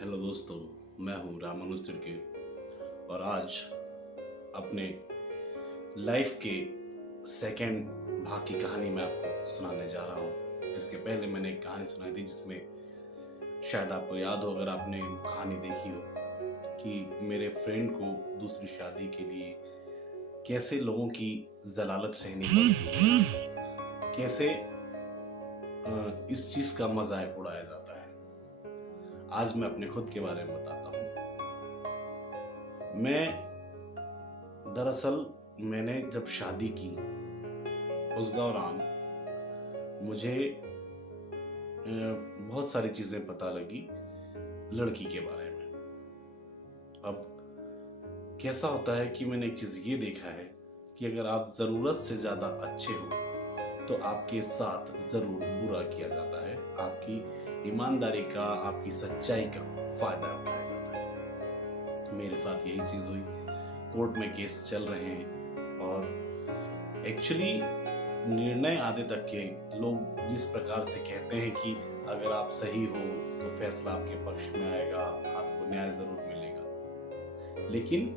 Hello दोस्तों, मैं हूँ रामानुज तिड़के और आज अपने लाइफ के सेकंड भाग की कहानी मैं आपको सुनाने जा रहा हूँ। इसके पहले मैंने एक कहानी सुनाई थी जिसमें शायद आपको याद हो, अगर आपने वो कहानी देखी हो, कि मेरे फ्रेंड को दूसरी शादी के लिए कैसे लोगों की ज़लालत सहनी पड़ती है, कैसे इस चीज़ का मज़ाक उड़ाया जाता है। आज मैं अपने खुद के बारे में बताता हूँ। मैं दरअसल मैंने जब शादी की, उस दौरान मुझे बहुत सारी चीज़ें पता लगी लड़की के बारे में। अब कैसा होता है कि मैंने एक चीज़ ये देखा है कि अगर आप ज़रूरत से ज़्यादा अच्छे हो, तो आपके साथ ज़रूर बुरा किया जाता है। आपकी ईमानदारी का, आपकी सच्चाई का फ़ायदा उठाया जाता है। मेरे साथ यही चीज़ हुई। कोर्ट में केस चल रहे हैं और एक्चुअली निर्णय आधे तक के लोग जिस प्रकार से कहते हैं कि अगर आप सही हो तो फैसला आपके पक्ष में आएगा, आपको न्याय ज़रूर मिलेगा। लेकिन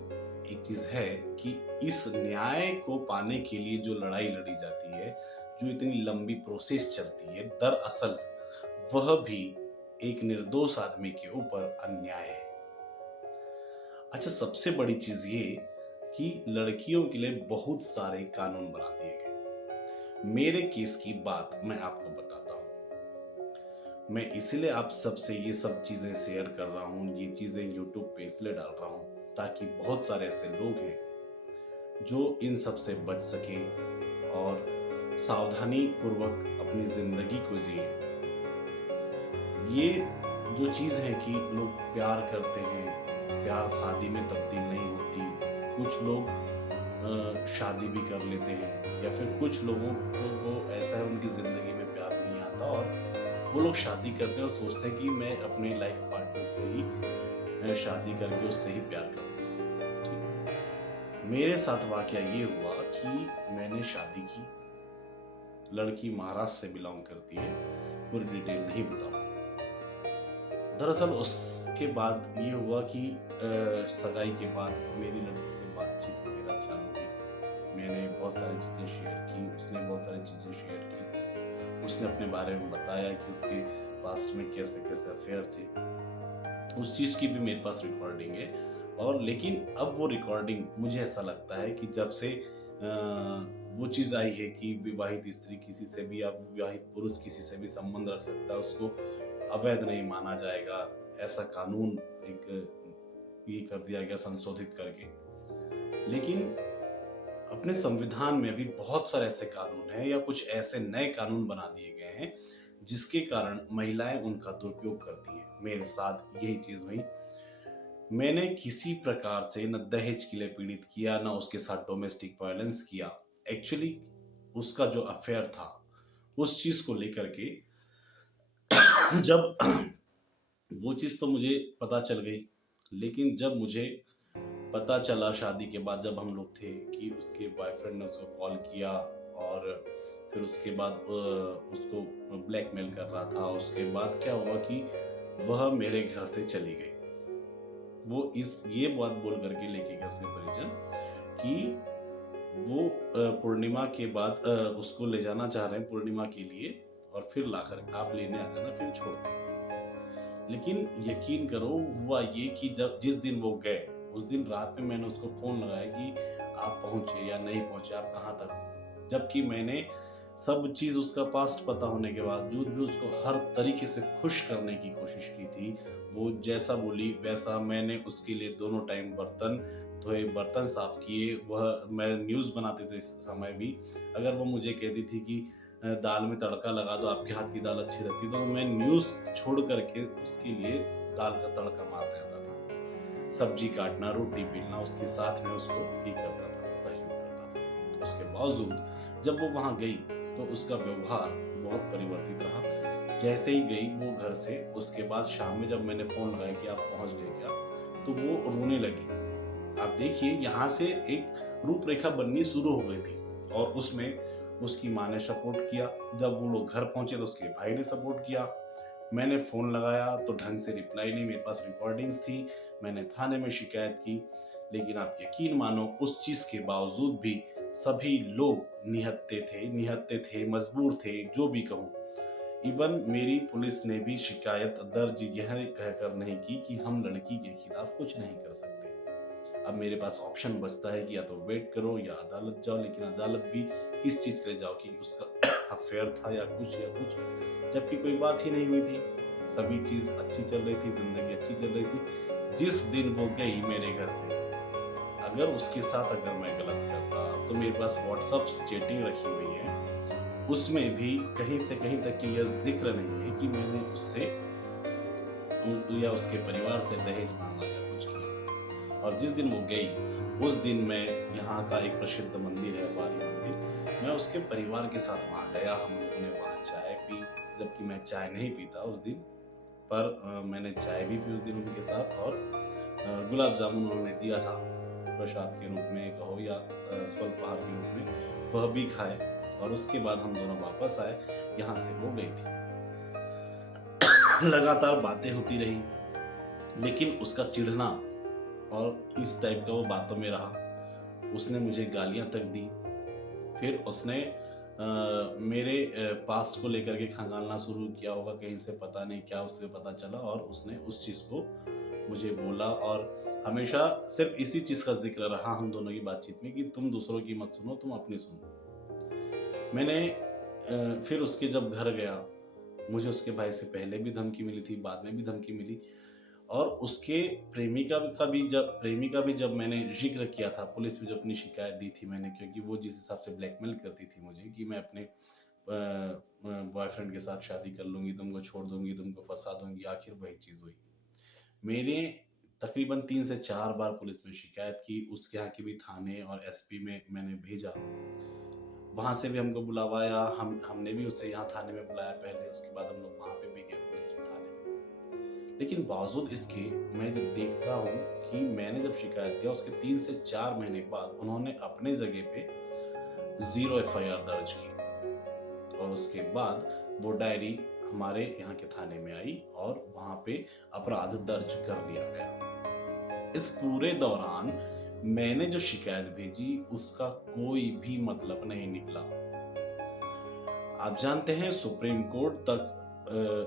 एक चीज़ है कि इस न्याय को पाने के लिए जो लड़ाई लड़ी जाती है, जो इतनी लंबी प्रोसेस चलती है, दरअसल वह भी एक निर्दोष आदमी के ऊपर अन्याय है। अच्छा, सबसे बड़ी चीज़ ये कि लड़कियों के लिए बहुत सारे कानून बना दिए गए। मेरे केस की बात मैं आपको बताता हूँ। मैं इसलिए आप सबसे ये सब चीज़ें शेयर कर रहा हूँ, ये चीज़ें यूट्यूब पे इसलिए डाल रहा हूँ ताकि बहुत सारे ऐसे लोग हैं जो इन सब से बच सकें और सावधानी पूर्वक अपनी ज़िंदगी को जिएँ। ये जो चीज़ है कि लोग प्यार करते हैं, प्यार शादी में तब्दील नहीं होती। कुछ लोग शादी भी कर लेते हैं, या फिर कुछ लोगों को ऐसा है उनकी ज़िंदगी में प्यार नहीं आता और वो लोग शादी करते हैं और सोचते हैं कि मैं अपने लाइफ पार्टनर से ही शादी करके उससे ही प्यार करूँगा। ठीक। मेरे साथ वाक़या ये हुआ कि मैंने शादी की। लड़की महाराष्ट्र से बिलॉन्ग करती है, पूरी डिटेल नहीं बताऊँगा। दरअसल उसके बाद ये हुआ कि सगाई के बाद मेरी लड़की से बातचीत वगैरह चालू हुई। मैंने बहुत सारी चीज़ें शेयर की, उसने बहुत सारी चीज़ें शेयर की। उसने अपने बारे में बताया कि उसके पास्ट में कैसे-कैसे अफ़ेयर थे। उस चीज़ की भी मेरे पास रिकॉर्डिंग है। और लेकिन अब वो रिकॉर्डिंग मुझे ऐसा लगता है कि जब से वो चीज़ आई है कि विवाहित स्त्री किसी से भी या विवाहित पुरुष किसी से भी संबंध रख सकता है, उसको अवैध नहीं माना जाएगा। ऐसा कानून एक ये कर दिया गया संशोधित करके। लेकिन अपने संविधान में भी बहुत सारे ऐसे कानून हैं या कुछ ऐसे नए कानून बना दिए गए हैं, जिसके कारण महिलाएँ उनका दुरुपयोग करती हैं। मेरे साथ यही चीज़ हुई। मैंने किसी प्रकार से ना दहेज के लिए पीड़ित किया, ना उसके साथ डोमेस्टिक वायलेंस किया। एक्चुअली उसका जो अफ़ेयर था, उस चीज़ को लेकर के जब वो चीज़ तो मुझे पता चल गई, लेकिन जब मुझे पता चला शादी के बाद, जब हम लोग थे, कि उसके बॉयफ्रेंड ने उसको कॉल किया और फिर उसके बाद उसको ब्लैकमेल कर रहा था। उसके बाद क्या हुआ कि वह मेरे घर से चली गई। वो ये बात बोल कर के लेके गए उसके परिजन कि वो पूर्णिमा के बाद उसको ले जाना चाह रहे हैं पूर्णिमा के लिए, और फिर लाकर आप लेने आ जाना, फिर छोड़ देंगे। लेकिन यकीन करो, हुआ ये कि जब जिस दिन वो गए, उस दिन रात में मैंने उसको फ़ोन लगाया कि आप पहुँचे या नहीं पहुँचे, आप कहाँ तक हो? जबकि मैंने सब चीज़ उसका पास्ट पता होने के बावजूद भी उसको हर तरीके से खुश करने की कोशिश की थी। वो जैसा बोली वैसा मैंने उसके लिए दोनों टाइम बर्तन धोए, बर्तन साफ़ किए। वह मैं न्यूज़ बनाते थे इस समय भी। अगर वो मुझे कहती थी कि दाल में तड़का लगा दो, आपके हाथ की दाल अच्छी रहती है, तो मैं न्यूज़ छोड़ कर के उसके लिए दाल का तड़का मार रहता था। सब्ज़ी काटना, रोटी बेलना, उसके साथ में उसको ये करता था, सहयोग करता था। उसके बावजूद जब वो वहाँ गई, तो उसका व्यवहार बहुत परिवर्तित रहा। जैसे ही गई वो घर से, उसके बाद शाम में जब मैंने फ़ोन लगाया कि आप पहुँच गए क्या? तो वो रोने लगी। आप देखिए, यहाँ से एक रूपरेखा बननी शुरू हो गई थी और उसमें उसकी माँ ने सपोर्ट किया। जब वो लोग घर पहुँचे तो उसके भाई ने सपोर्ट किया। मैंने फ़ोन लगाया तो ढंग से रिप्लाई नहीं, मेरे पास रिकॉर्डिंग्स थी, मैंने थाने में शिकायत की, लेकिन आप यकीन मानो उस चीज़ के बावजूद भी सभी लोग निहत्थे थे, मजबूर थे, जो भी कहूँ। इवन मेरी पुलिस ने भी शिकायत दर्ज यह कहकर नहीं की कि हम लड़की के खिलाफ कुछ नहीं कर सकते। अब मेरे पास ऑप्शन बचता है कि या तो वेट करो या अदालत जाओ, लेकिन अदालत भी किस चीज़ के लिए जाओ कि उसका अफेयर था या कुछ, जबकि कोई बात ही नहीं हुई थी। सभी चीज़ अच्छी चल रही थी, ज़िंदगी अच्छी चल रही थी। जिस दिन वो गई मेरे घर से, अगर उसके साथ अगर मैं गलत करता तो मेरे पास व्हाट्सएप चैटिंग रखी हुई है, उसमें भी कहीं से कहीं तक कि यह ज़िक्र नहीं है कि मैंने उससे या उसके परिवार से दहेज माँगा या कुछ किया। और जिस दिन वो गई, उस दिन मैं यहाँ का एक प्रसिद्ध मंदिर है वारी मंदिर, मैं उसके परिवार के साथ वहाँ गया, हम लोगों ने वहाँ चाय पी, जबकि मैं चाय नहीं पीता उस दिन, पर मैंने चाय भी पी उस दिन उनके साथ और गुलाब जामुन उन्होंने दिया था, प्रसाद के रूप में कहो या स्वल्पाहार के रूप में, वह भी खाए और उसके बाद हम दोनों वापस आए, यहाँ से वो गई थी। लगातार बातें होती रही, लेकिन उसका चिढ़ना और इस टाइप का वो बातों में रहा। उसने मुझे गालियाँ तक दी। फिर उसने मेरे पास्ट को लेकर के खंगालना शुरू किया होगा, कहीं से पता नहीं क्या उसे पता चला और उसने उस चीज़ को मुझे बोला और हमेशा सिर्फ़ इसी चीज़ का ज़िक्र रहा हम दोनों की बातचीत में कि तुम दूसरों की मत सुनो, तुम अपनी सुनो। मैंने फिर उसके जब घर गया, मुझे उसके भाई से पहले भी धमकी मिली थी, बाद में भी धमकी मिली और उसके प्रेमिका भी जब मैंने ज़िक्र किया था, पुलिस में जब अपनी शिकायत दी थी मैंने, क्योंकि वो जिस हिसाब से ब्लैकमेल करती थी मुझे कि मैं अपने बॉयफ्रेंड के साथ शादी कर लूँगी, तुमको छोड़ दूँगी, तुमको फँसा दूँगी, आखिर वही चीज़ हुई। मैंने तकरीबन 3 से 4 बार पुलिस में शिकायत की, उसके यहाँ की भी थाने और एसपी में मैंने भेजा। वहाँ से भी हमको बुलवाया, हमने भी उसे यहाँ थाने में बुलाया पहले, उसके बाद हम लोग वहाँ पे भी गए पुलिस थाने में। लेकिन बावजूद इसके मैं जब देख रहा हूँ कि मैंने जब शिकायत दिया उसके 3 से 4 महीने बाद उन्होंने अपने जगह पे 0 एफआईआर दर्ज की और उसके बाद वो डायरी हमारे यहाँ के थाने में आई और वहाँ पे अपराध दर्ज कर लिया गया। इस पूरे दौरान मैंने जो शिकायत भेजी उसका कोई भी मतलब नहीं निकला। आप जानते हैं सुप्रीम कोर्ट तक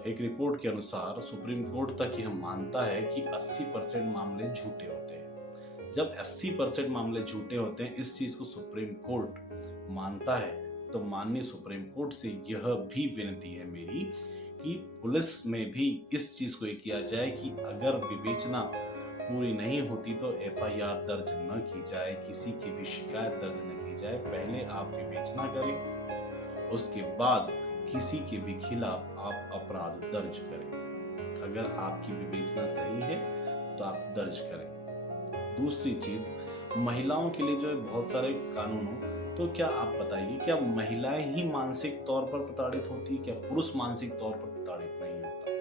एक रिपोर्ट के अनुसार सुप्रीम कोर्ट तक यह मानता है कि 80% मामले झूठे होते हैं। जब 80% मामले झूठे होते हैं, इस चीज को सुप्रीम कोर्ट मानता है, तो माननीय सुप्रीम कोर्ट से यह भी विनती है मेरी कि पुलिस में भी इस चीज को किया जाए कि अगर विवेचना पूरी नहीं होती तो एफआईआर दर्ज न की जाए, किसी की भी शिकायत दर्ज न की जाए। पहले आप विवेचना करें, उसके बाद किसी के भी खिलाफ आप अपराध दर्ज करें। अगर आपकी विवेचना सही है तो आप दर्ज करें। दूसरी चीज, महिलाओं के लिए जो है बहुत सारे कानून हो, तो क्या आप बताइए, क्या महिलाएं ही मानसिक तौर पर प्रताड़ित होती, क्या पुरुष मानसिक तौर पर प्रताड़ित नहीं होता?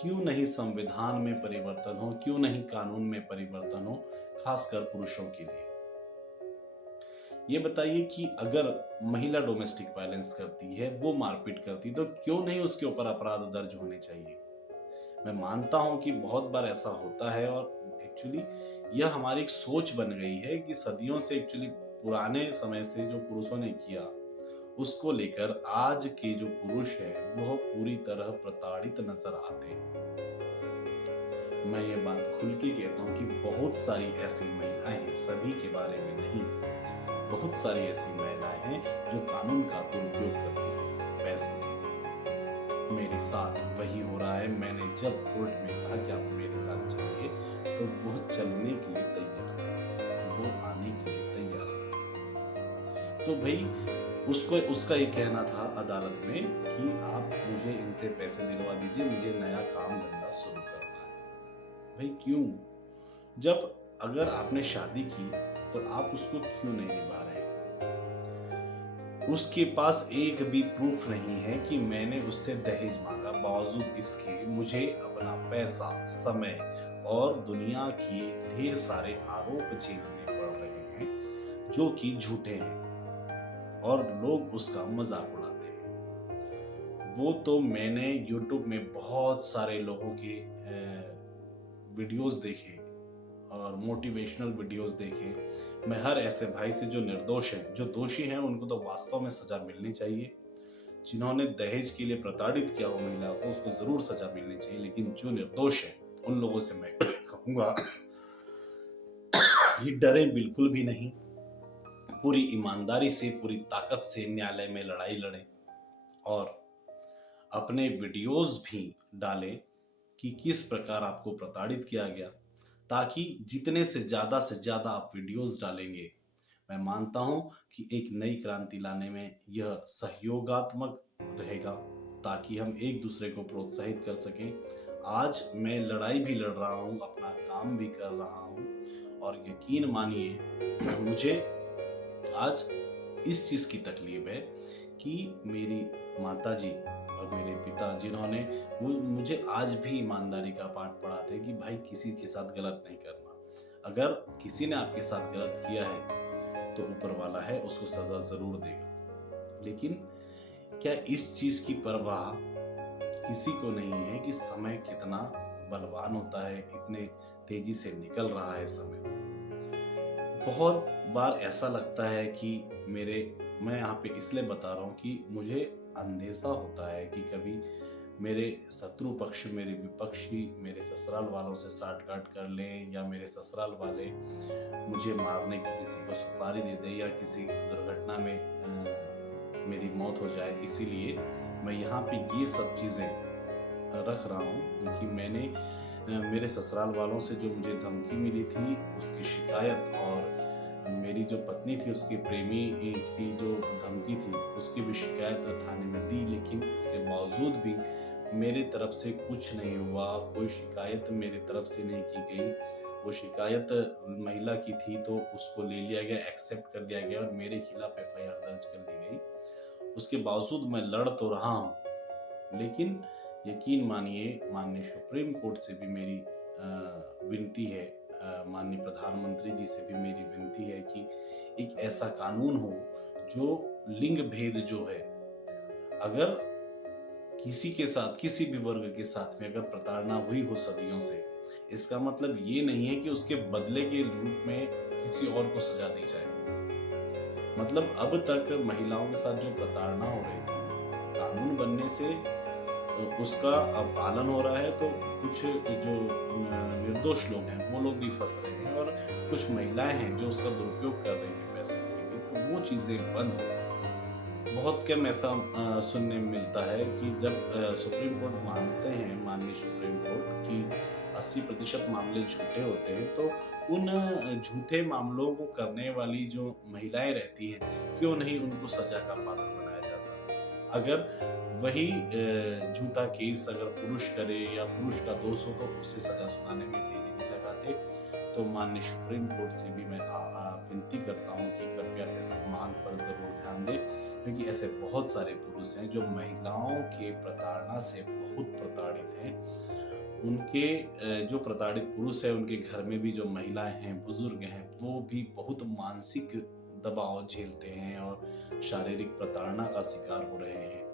क्यों नहीं संविधान में परिवर्तन हो, क्यों नहीं कानून में परिवर्तन हो, खासकर पुरुषों के लिए? ये बताइए कि अगर महिला डोमेस्टिक वायलेंस करती है, वो मारपीट करती, तो क्यों नहीं उसके ऊपर अपराध दर्ज होने चाहिए? मैं मानता हूं कि बहुत बार ऐसा होता है और एक्चुअली यह हमारी एक सोच बन गई है कि सदियों से एक्चुअली पुराने समय से जो पुरुषों ने किया, उसको लेकर आज के जो पुरुष हैं वह पूरी तरह प्रताड़ित नजर आते हैं। मैं ये बात खुल के कहता हूँ कि बहुत सारी ऐसी महिलाएं हैं, सभी के बारे में नहीं, बहुत सारी ऐसी महिलाएं हैं जो कानून का दुरुपयोग करती हैं पैसों के लिए। मेरे साथ वही हो रहा है। मैंने जब कोर्ट में कहा कि आप मेरे साथ चलिए, तो वो चलने के लिए तैयार नहीं, वो आने के लिए तैयार नहीं। तो भाई उसका ये कहना था अदालत में कि आप मुझे इनसे पैसे दिलवा दीजिए, मुझे नया काम धंधा शुरू करना है। भाई क्यों? जब अगर आपने शादी की तो आप उसको क्यों नहीं निभा रहे? उसके पास एक भी प्रूफ नहीं है कि मैंने उससे दहेज मांगा, बावजूद इसके मुझे अपना पैसा, समय और दुनिया के ढेर सारे आरोप झेलने पड़ रहे हैं जो कि झूठे हैं और लोग उसका मजाक उड़ाते हैं। वो तो मैंने यूट्यूब में बहुत सारे लोगों के वीडियोस देखे और मोटिवेशनल वीडियोस देखे। मैं हर ऐसे भाई से जो निर्दोष हैं, जो दोषी हैं, उनको तो वास्तव में सजा मिलनी चाहिए। जिन्होंने दहेज के लिए प्रताड़ित किया हो महिला को, उसको जरूर सजा मिलनी चाहिए। लेकिन जो निर्दोष है उन लोगों से मैं कहूंगा ये डरे बिल्कुल भी नहीं, पूरी ईमानदारी से, पूरी ताकत से न्यायालय में लड़ाई लड़ें और अपने वीडियोस भी डालें कि किस प्रकार आपको प्रताड़ित किया गया, ताकि जितने से ज़्यादा आप वीडियोस डालेंगे, मैं मानता हूं कि एक नई क्रांति लाने में यह सहयोगात्मक रहेगा, ताकि हम एक दूसरे को प्रोत्साहित कर सकें। आज मैं लड़ाई भी लड़ रहा हूं, अपना काम भी कर रहा हूं और यकीन मानिए मुझे आज इस चीज़ की तकलीफ है कि मेरी माताजी और मेरे पिता, जिन्होंने वो मुझे आज भी ईमानदारी का पाठ पढ़ाते हैं कि भाई किसी के साथ गलत नहीं करना। अगर किसी ने आपके साथ गलत किया है तो ऊपर वाला है, उसको सजा जरूर देगा। लेकिन क्या इस चीज की परवाह किसी को नहीं है कि समय कितना बलवान होता है, इतने तेजी से निकल रहा है समय। बहुत बार ऐसा लगता है कि मैं यहाँ पे इसलिए बता रहा हूँ कि मुझे अंदेशा होता है कि कभी मेरे शत्रु पक्ष, मेरे विपक्षी मेरे ससुराल वालों से साठ-गांठ कर लें, या मेरे ससुराल वाले मुझे मारने की किसी को सुपारी दे दें, या किसी दुर्घटना में मेरी मौत हो जाए। इसीलिए मैं यहाँ पे ये सब चीज़ें रख रहा हूँ, क्योंकि मैंने मेरे ससुराल वालों से जो मुझे धमकी मिली थी उसकी शिकायत, और मेरी जो पत्नी थी उसके प्रेमी की जो धमकी थी उसकी भी शिकायत थाने में दी। लेकिन इसके बावजूद भी मेरे तरफ से कुछ नहीं हुआ, कोई शिकायत मेरी तरफ से नहीं की गई। वो शिकायत महिला की थी तो उसको ले लिया गया, एक्सेप्ट कर लिया गया और मेरे खिलाफ एफआईआर दर्ज कर ली गई। उसके बावजूद मैं लड़ तो रहा हूँ, लेकिन यकीन मानिए माननीय सुप्रीम कोर्ट से भी मेरी विनती है, माननीय प्रधानमंत्री जी से भी मेरी विनती है कि एक ऐसा कानून हो जो लिंग भेद जो है, अगर किसी के साथ, किसी भी वर्ग के साथ में अगर प्रताड़ना हुई हो सदियों से, इसका मतलब ये नहीं है कि उसके बदले के रूप में किसी और को सजा दी जाए। मतलब अब तक महिलाओं के साथ जो प्रताड़ना हो रही थी, कानून बनने से उसका अब पालन हो रहा है, तो कुछ जो निर्दोष लोग हैं वो लोग भी फंस रहे हैं, और कुछ महिलाएं हैं जो उसका दुरुपयोग कर रही हैं पैसों के लिए, तो वो चीजें बंद हो। बहुत कम ऐसा सुनने में मिलता है कि जब सुप्रीम कोर्ट मानते हैं, माननीय सुप्रीम कोर्ट, कि 80% मामले झूठे होते हैं, तो उन झूठे मामलों को करने वाली जो महिलाएं रहती हैं, क्यों नहीं उनको सजा का पात्र बनाया जाता। अगर वही झूठा केस अगर पुरुष करे या पुरुष का दोष हो तो उससे सजा सुनाने में देरी नहीं लगाते। तो माननीय सुप्रीम कोर्ट से भी मैं विनती करता हूँ कि कृपया इस मांग पर जरूर ध्यान दें, क्योंकि ऐसे बहुत सारे पुरुष हैं जो महिलाओं के प्रताड़ना से बहुत प्रताड़ित हैं। उनके जो प्रताड़ित पुरुष है, उनके घर में भी जो महिलाएं हैं, बुजुर्ग हैं, वो भी बहुत मानसिक दबाव झेलते हैं और शारीरिक प्रताड़ना का शिकार हो रहे हैं।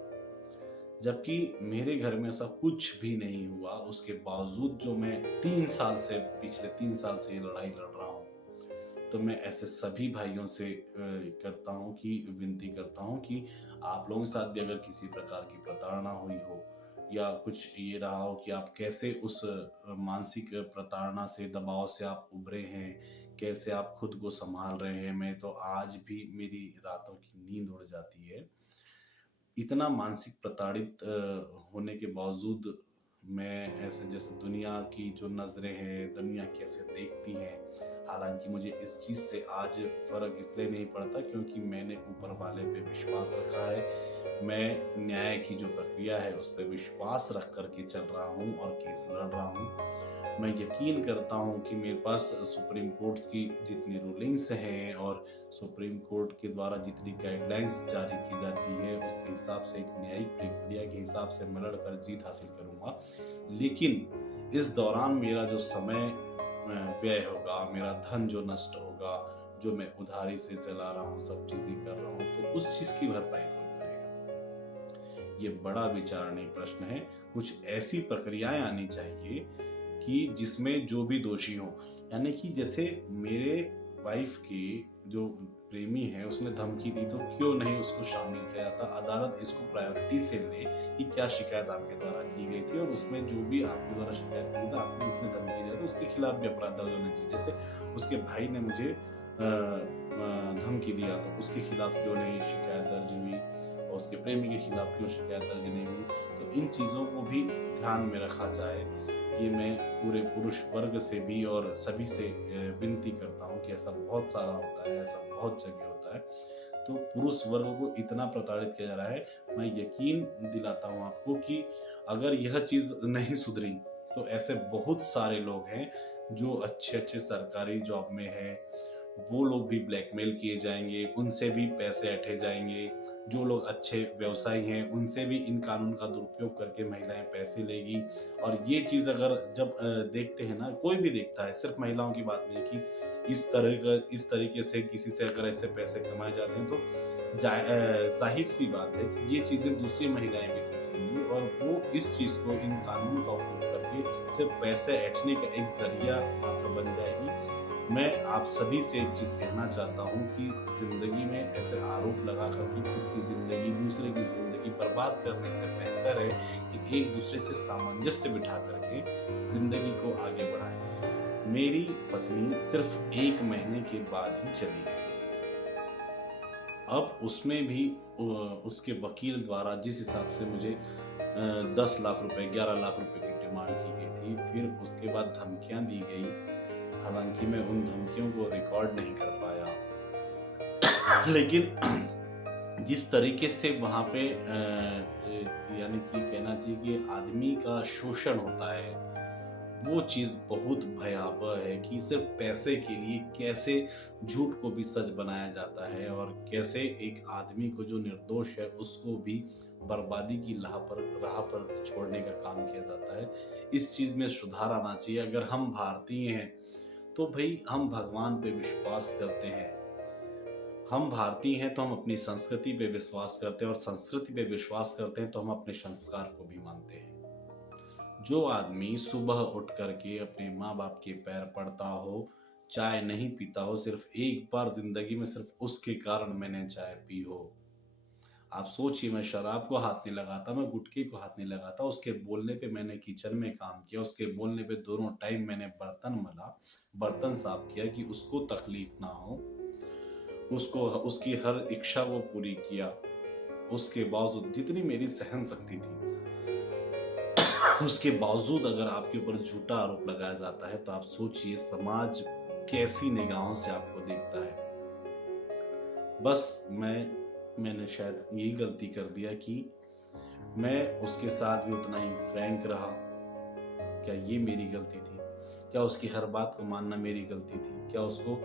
जबकि मेरे घर में ऐसा कुछ भी नहीं हुआ, उसके बावजूद जो मैं पिछले 3 साल से ये लड़ाई लड़ रहा हूँ, तो मैं ऐसे सभी भाइयों से करता हूँ कि विनती करता हूँ कि आप लोगों के साथ भी अगर किसी प्रकार की प्रताड़ना हुई हो, या कुछ ये रहा हो कि आप कैसे उस मानसिक प्रताड़ना से, दबाव से आप उभरे हैं, कैसे आप खुद को संभाल रहे हैं, मैं तो आज भी मेरी रातों की नींद उड़ जाती है। इतना मानसिक प्रताड़ित होने के बावजूद मैं ऐसे, जैसे दुनिया की जो नज़रें हैं, दुनिया कैसे देखती है, हालांकि मुझे इस चीज़ से आज फ़र्क इसलिए नहीं पड़ता क्योंकि मैंने ऊपर वाले पे विश्वास रखा है। मैं न्याय की जो प्रक्रिया है उस पर विश्वास रख करके चल रहा हूँ और केस लड़ रहा हूँ। मैं यकीन करता हूँ कि मेरे पास सुप्रीम कोर्ट की जितनी रूलिंग्स हैं और सुप्रीम कोर्ट के द्वारा जितनी गाइडलाइंस जारी की जाती है, उसके हिसाब से, एक न्यायिक प्रक्रिया के हिसाब से मैं लड़कर जीत हासिल करूंगा। लेकिन इस दौरान मेरा जो समय व्यय होगा, मेरा धन जो नष्ट होगा, जो मैं उधारी से चला रहा हूँ, सब चीजें कर रहा हूँ, तो उस चीज की भरपाई कौन करेगा? ये बड़ा विचारणीय प्रश्न है। कुछ ऐसी प्रक्रियाएं आनी चाहिए कि जिसमें जो भी दोषी हो, यानी कि जैसे मेरे वाइफ के जो प्रेमी है उसने धमकी दी, तो क्यों नहीं उसको शामिल किया जाता? अदालत इसको प्रायोरिटी से ले कि क्या शिकायत आपके द्वारा की गई थी, और उसमें जो भी आपके द्वारा शिकायत की थी, आपको किसने धमकी दिया, तो उसके खिलाफ भी अपराध दर्ज होना चाहिए। जैसे उसके भाई ने मुझे धमकी दिया, तो उसके खिलाफ क्यों नहीं शिकायत दर्ज हुई, और उसके प्रेमी के खिलाफ क्यों शिकायत दर्ज नहीं हुई? तो इन चीज़ों को भी ध्यान में रखा जाए। ये मैं पूरे पुरुष वर्ग से भी और सभी से विनती करता हूँ कि ऐसा बहुत सारा होता है, ऐसा बहुत जगह होता है। तो पुरुष वर्ग को इतना प्रताड़ित किया जा रहा है, मैं यकीन दिलाता हूँ आपको कि अगर यह चीज़ नहीं सुधरी, तो ऐसे बहुत सारे लोग हैं जो अच्छे-अच्छे सरकारी जॉब में हैं, वो लोग भी ब्लैकमेल किए जाएँगे, उनसे भी पैसे ऐंठे जाएँगे। जो लोग अच्छे व्यवसायी हैं, उनसे भी इन कानून का दुरुपयोग करके महिलाएँ पैसे लेगी। और ये चीज़ अगर जब देखते हैं ना, कोई भी देखता है, सिर्फ़ महिलाओं की बात नहीं कि इस तरीके से किसी से अगर ऐसे पैसे कमाए जाते हैं, तो ज़ाहिर-सी बात है कि ये चीज़ें दूसरी महिलाएँ भी सीखेंगी, और वो इस चीज़ को, इन कानून का उपयोग करके सिर्फ़ पैसे ऐंठने का एक ज़रिया मात्र बन जाएगी। मैं आप सभी से एक चीज़ कहना चाहता हूँ कि ज़िंदगी में ऐसे आरोप लगा कर के खुद की ज़िंदगी, दूसरे की ज़िंदगी बर्बाद करने से बेहतर है कि एक दूसरे से सामंजस्य बिठा करके ज़िंदगी को आगे बढ़ाएँ। मेरी पत्नी सिर्फ़ 1 महीने के बाद ही चली गई। अब उसमें भी उसके वकील द्वारा जिस हिसाब से मुझे 10 लाख रुपए, 11 लाख रुपए की डिमांड की गई थी, फिर उसके बाद धमकियाँ दी गई। हालाँकि मैं उन धमकियों को रिकॉर्ड नहीं कर पाया। लेकिन जिस तरीके से वहाँ पे यानी कि कहना चाहिए कि आदमी का शोषण होता है, वो चीज़ बहुत भयावह है कि सिर्फ़ पैसे के लिए कैसे झूठ को भी सच बनाया जाता है, और कैसे एक आदमी को जो निर्दोष है उसको भी बर्बादी की राह पर छोड़ने का काम किया जाता है। इस चीज़ में सुधार आना चाहिए। अगर हम भारतीय हैं, तो भई हम भगवान पे विश्वास करते हैं। हम भारतीय हैं तो हम अपनी संस्कृति पे विश्वास करते हैं, और संस्कृति पे विश्वास करते हैं तो हम अपने संस्कार को भी मानते हैं। जो आदमी सुबह उठ कर के अपने माँ-बाप के पैर पड़ता हो, चाय नहीं पीता हो, सिर्फ़ एक बार ज़िंदगी में सिर्फ़ उसके कारण मैंने चाय पी हो। आप सोचिए, मैं शराब को हाथ नहीं लगाता, मैं गुटखे को हाथ नहीं लगाता, उसके बोलने पे मैंने किचन में काम किया, उसके बोलने पे दोनों टाइम मैंने बर्तन मला, बर्तन साफ किया कि उसको तकलीफ ना हो, उसको उसकी हर इच्छा को पूरी किया। उसके बावजूद जितनी मेरी सहन शक्ति थी, उसके बावजूद अगर आपके ऊपर झूठा आरोप लगाया जाता है, तो आप सोचिए समाज कैसी निगाहों से आपको देखता है। बस मैंने शायद यही गलती कर दिया कि मैं उसके साथ भी उतना ही फ्रैंक रहा। क्या ये मेरी गलती थी? क्या उसकी हर बात को मानना मेरी गलती थी? क्या उसको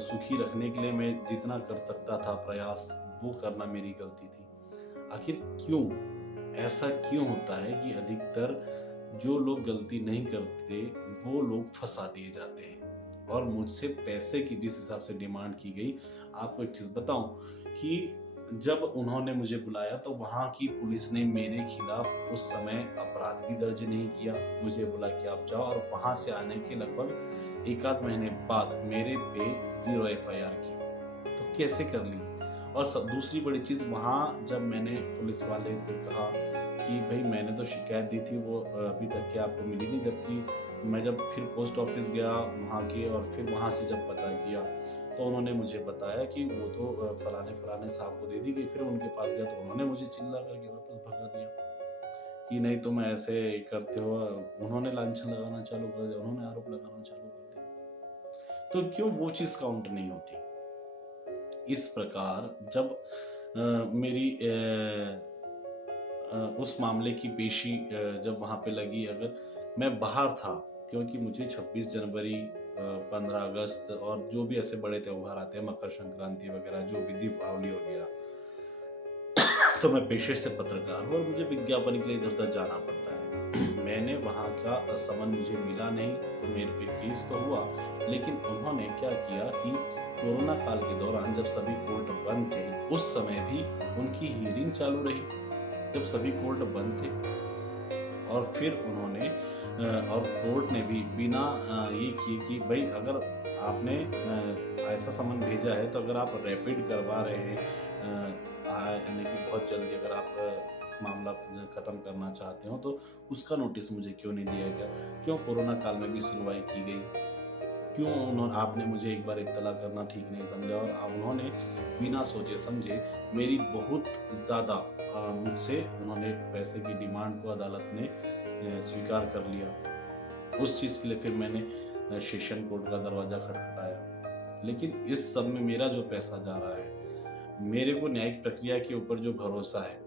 सुखी रखने के लिए मैं जितना कर सकता था प्रयास, वो करना मेरी गलती थी? आखिर क्यों? ऐसा क्यों होता है कि अधिकतर जो लोग गलती नहीं करते, वो लोग फँसा दिए जाते हैं? और मुझसे पैसे की जिस हिसाब से डिमांड की गई, आपको एक चीज़ बताऊँ कि जब उन्होंने मुझे बुलाया, तो वहाँ की पुलिस ने मेरे खिलाफ उस समय अपराध भी दर्ज नहीं किया। मुझे बोला कि आप जाओ, और वहाँ से आने के लगभग 1 आध महीने बाद मेरे पे 0 एफआईआर की। तो कैसे कर ली? और दूसरी बड़ी चीज़, वहाँ जब मैंने पुलिस वाले से कहा कि भई मैंने तो शिकायत दी थी, वो अभी तक क्या आपको मिली नहीं, जबकि मैं जब फिर पोस्ट ऑफिस गया वहाँ के, और फिर वहाँ से जब पता किया, तो उन्होंने मुझे बताया कि वो तो फलाने साहब को दे दी गई। फिर उनके पास गया तो उन्होंने मुझे चिल्ला करके वापस भगा दिया कि नहीं तुम ऐसे करते हो। उन्होंने लांछन लगाना चालू कर दिया, उन्होंने आरोप लगाना चालू कर दिया। तो क्यों वो चीज़ काउंट नहीं होती? इस प्रकार जब मेरी उस मामले की पेशी जब वहाँ पे लगी, अगर मैं बाहर था, क्योंकि मुझे 26 जनवरी 15 अगस्त और जो भी ऐसे बड़े त्योहार आते हैं, मकर संक्रांति वगैरह, जो भी दीपावली वगैरह, तो मैं पेशे से पत्रकार हूँ और मुझे विज्ञापन के लिए इधर-उधर जाना पड़ता है। मैंने वहाँ का समन मुझे मिला नहीं, तो मेरे पे केस तो हुआ, लेकिन उन्होंने क्या किया कि कोरोना काल के दौरान जब सभी कोर्ट बंद थे, उस समय भी उनकी हियरिंग चालू रही। जब सभी कोर्ट बंद थे। और फिर उन्होंने और कोर्ट ने भी बिना ये किए कि भाई अगर आपने ऐसा समन भेजा है तो अगर आप रैपिड करवा रहे हैं यानी कि बहुत जल्दी अगर आप मामला ख़त्म करना चाहते हो तो उसका नोटिस मुझे क्यों नहीं दिया गया? क्यों कोरोना काल में भी सुनवाई की गई? क्यों उन्होंने आपने मुझे एक बार इत्तला करना ठीक नहीं समझा? और उन्होंने बिना सोचे समझे मेरी बहुत ज़्यादा मुझसे उन्होंने पैसे की डिमांड को अदालत ने स्वीकार कर लिया। उस चीज़ के लिए फिर मैंने सेशन कोर्ट का दरवाज़ा खटखटाया। लेकिन इस सब में मेरा जो पैसा जा रहा है, मेरे को न्यायिक प्रक्रिया के ऊपर जो भरोसा है,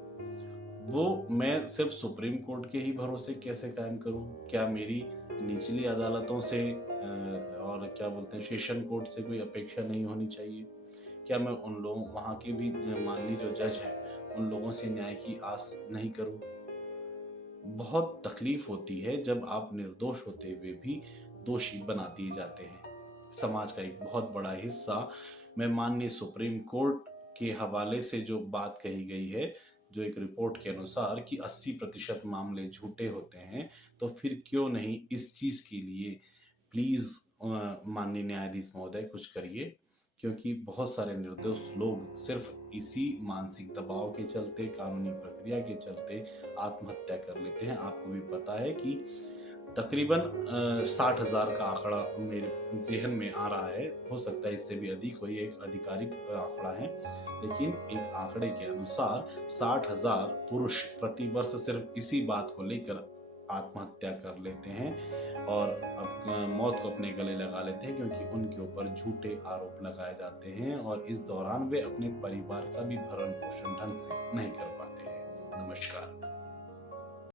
वो मैं सिर्फ़ सुप्रीम कोर्ट के ही भरोसे कैसे कायम करूँ? क्या मेरी निचली अदालतों से और क्या बोलते हैं सेशन कोर्ट से कोई अपेक्षा नहीं होनी चाहिए? क्या मैं उन लोगों वहाँ के भी माननीय जो जज हैं, उन लोगों से न्याय की आस नहीं करूँ? बहुत तकलीफ होती है जब आप निर्दोष होते हुए भी दोषी बना दिए जाते हैं। समाज का एक बहुत बड़ा हिस्सा मैं माननीय सुप्रीम कोर्ट के हवाले से जो बात कही गई है, जो एक रिपोर्ट के अनुसार कि 80% मामले झूठे होते हैं, तो फिर क्यों नहीं इस चीज़ के लिए प्लीज़ माननीय न्यायाधीश महोदय कुछ करिए। क्योंकि बहुत सारे निर्दोष लोग सिर्फ़ इसी मानसिक दबाव के चलते, कानूनी प्रक्रिया के चलते आत्महत्या कर लेते हैं। आपको भी पता है कि तकरीबन 60,000 का आंकड़ा मेरे ज़हन में आ रहा है। हो सकता है इससे भी अधिक हो, ये एक आधिकारिक आंकड़ा है। लेकिन एक आंकड़े के अनुसार 60,000 पुरुष प्रतिवर्ष सिर्फ़ इसी बात को लेकर आत्महत्या कर लेते हैं और मौत को अपने गले लगा लेते हैं क्योंकि उनके ऊपर झूठे आरोप लगाए जाते हैं और इस दौरान वे अपने परिवार का भी भरण-पोषण ढंग से नहीं कर पाते हैं। नमस्कार।